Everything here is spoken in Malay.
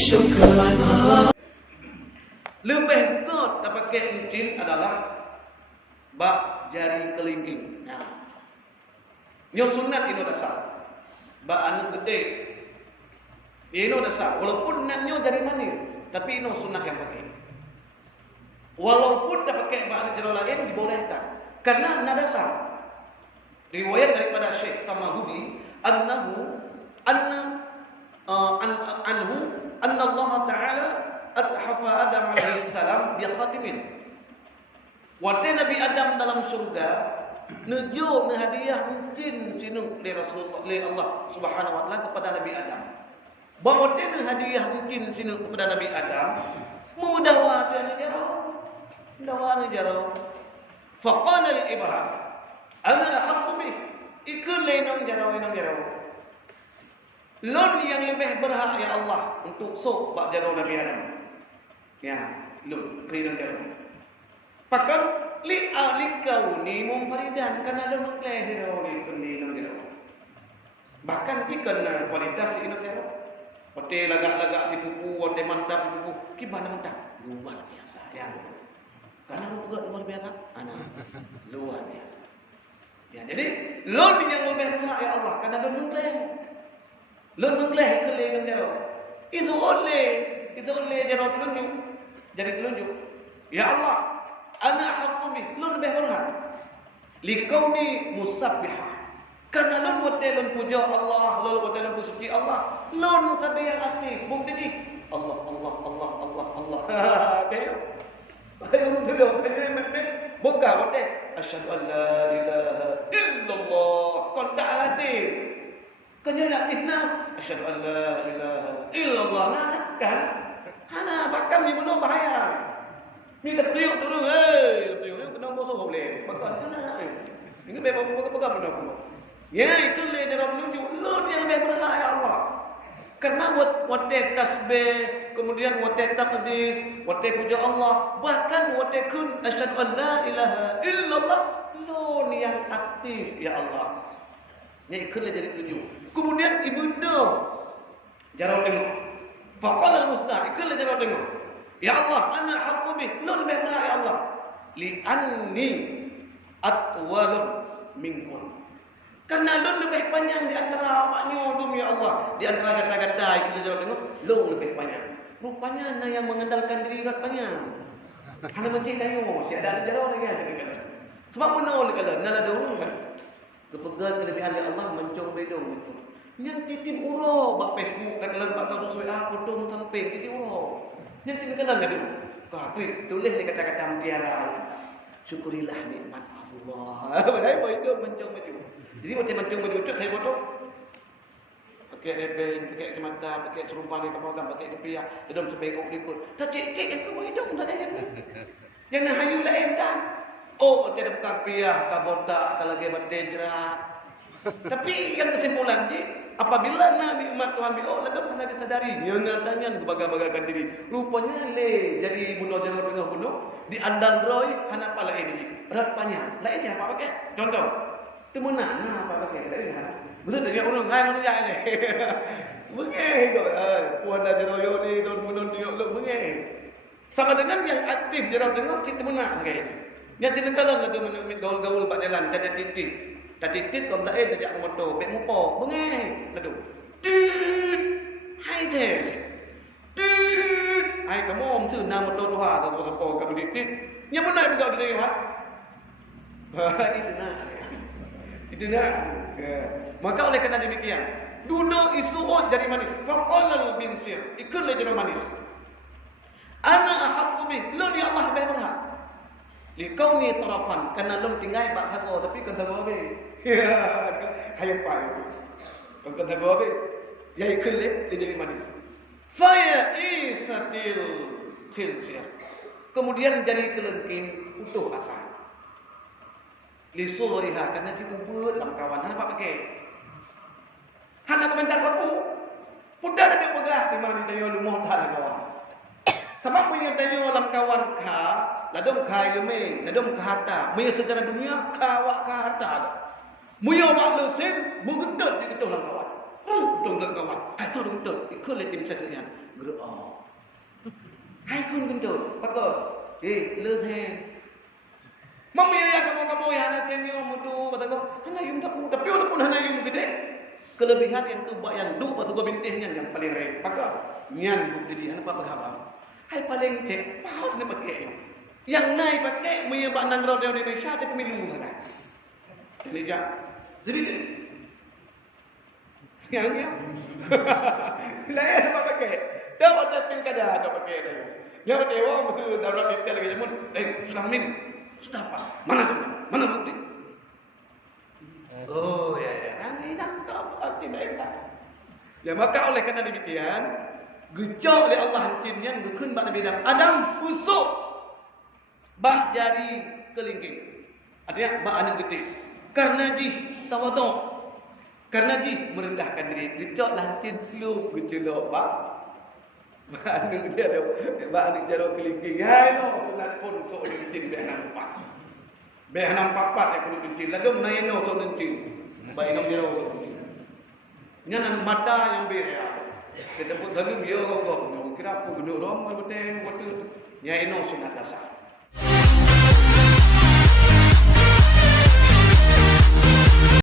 syukran. Lebih kot tak pakai cincin adalah bak jari kelingking. Nyo sunat ino dasar. Bak anu gede. Ino dasar. Walaupun nanyo jari manis, tapi ino sunat yang pakai. Walaupun tak pakai bak anu jari lain dibolehkan. Karena na dasar. Riwayat daripada Syekh Samahudi annahu anna Allah Ta'ala athafa Adam alaihi salam bi khatimin. Waktu Nabi Adam dalam surga nujuk ni hadiah mungkin sinu li Rasulullah li Allah Subhanahu wa taala kepada Nabi Adam. Bahawa dia hadiah mungkin sinu kepada Nabi Adam memudahwa dia jaro. Mudahwa jaro. Faqala li Ibrahim ana haqqu bih. Ikut lenong jaro. Lon yang lebih berhak ya Allah untuk sok bak jaro Nabi Adam. Ya, lon lenong jaro. Pakan li alikauni munfaridan karena lon mengkleh jaro lenong jaro. Bahkan ikan kualitas lenong jaro. Hotel lagak-lagak si pupu, hotel mantap si pupu, gimana mantap? Luar biasa ya. Karena luar biasa, luar biasa. Ya, jadi lon yang lebih berhak ya Allah karena lon mengkleh. Lon mengkleh ke lenong jaro. Itu oleh jaro telunjuk. Jadi telunjuk. Ya Allah, ana haqqu bi, lon lebih berhak. Likauni musabbihah. Karena lon lon puja Allah, lon bersuci Allah, lon sabe yang aktif. Bung tadi Allah. Kayo. Ayo dulu kayo mek. Buka bote. Asyhadu an la ilaha illallah. Kon tak aktif. Kanyo aktif nah. Asyhadu an la ilaha illallah. Nah kan. Hana bakam ni bunuh bahaya. Ni tak tuyuk turun. Tuyuk kena bosok boleh. Bakam tu nah. Ini memang buka bunuh. Ya, itu le cara menunjuk lon yang lebih berhak ya Allah. Karena buat tasbih, kemudian buat taqdis, buat puja Allah, bahkan buat kun asyhadu an la ilaha illallah, lon yang aktif ya Allah. Ni ikut le jadi tunjuk. Kemudian ibunda jarang tengok. Faqala al-mustah, ikut le jarang tengok. Ya Allah, ana haqqu bih, lon lebih berhak ya Allah. Li anni atwalun minkum. Karena lon lebih panjang di antara awaknya dum ya Allah. Di antara kata-kata kita jawab tengok, lon lebih panjang. Rupanya ana yang mengandalkan diri rat panjang. Ana mencik tanya, si ada jaro orang yang cakap. Sebab menawan kalau nala ada urang kan. Kepegat kelebihan ya Allah mencong bedong itu. Yang titip uro bak Facebook katalan bak tahu sesuai foto mun sampai titip uro. Yang titip kalan gadu. Kafir tulis di kata-kata mutiara. Syukurilah nikmat Allah. Badai boy itu mencong baju. Jadi macam baju ucut saya foto. Pakai reben, pakai kacamata, pakai serumpan ni program, pakai kepiah, dalam sebegok ikut. Tak cek aku hidung tak ada. Jangan hayu lain dah. Oh, tiada buka kepiah, kabota, kalau lagi berdejrat. Tapi yang kesimpulan ni, apabila nikmat Tuhan bila ladam kena disadari, yang ngatanya kebaga-bagakan diri. Rupanya le jadi bunuh tengah bunuh di andandroi hana pala ini. Berat panjang. Lain je apa pakai? Contoh. Temunak apa pakai? Lain hana. Betul dia urang ngai manusia ni. Bengeh kau. Puan dah jeroyo ni don bunuh tengok lu bengeh. Sama dengan yang aktif jeroyo tengok si temunak pakai. Yang tindakan ada gaul-gaul pak jalan ada titik. Tak titik kau tak tak motor, bek mopo, bengeh. Aduh. Tit. Hai je. Tit. Hai kamu om tu nama motor tuha sepo kamu titik. Yang mana yang kau dia ha? Itu nak. Maka oleh kerana demikian, duduk isuut jadi manis. Faqalal binsir. Ikutlah jadi manis. Ana ahaqqu bih. Lon ya Allah lebih berhak. Likauni tarafan karena lom tinggal bak hago tapi kan tak babe. Hayap pai. Kan tak babe. Ya ikhle dia jadi manis. Fa ya isatil khinsir. Kemudian jari kelengking utuh asal. Li suriha karena diubur dalam kawan apa pakai. Hana komentar kapu. Pudah ada pegah di mana dia lumah tak kawan. Sebab punya tanya dalam kawan ka ladom kai lume, ladom ka harta. Muya secara dunia kawak ka harta. Muya mak lesen, mengentut di kita dalam kawan. Tung tung kawan. Hai so tung. Ikut le tim sesnya. Guru oh. Hai kun tung. Pakor. Lose hand. Mami ya kamu ya na cenyo mutu kata kau. Hana yung tapi walaupun hana yung gede. Kelebihan yang tu buat yang du pasal kau bintihnya yang paling rare. Pakor. Nyan buk jadi apa berhabang. Hai paling cek paut ni pakai. Yang naik pakai menyebab nang roda Indonesia tapi pemilu sana. Ini jak. Jadi yang lain apa pakai? Dah ada pilkada ada pakai dah. Yang dewa mesti darat detail lagi jamun. Sudah amin. Sudah apa? Mana tu? Mana bukti? Oh ya. Angin tak arti baik tak. Ya maka oleh kerana demikian, gejok oleh Allah hancinnya dukun bak Nabi Adam busuk bak jari kelingking. Artinya bak anak gede. Karena jih tawaduk. Karena jih merendahkan diri. Gejok lah hancin lu gejelok bak. Bak anak jaro kelingking. Ya no sunat pun so hancin be nampak. Be nampak pat yang kudu hancin. Lagam naik no so hancin. Baik nam jaro so hancin. Nyan mata yang beria. Kita pun dalam dia kau kira aku guna rom betul betul. Ya ino sunat dasar.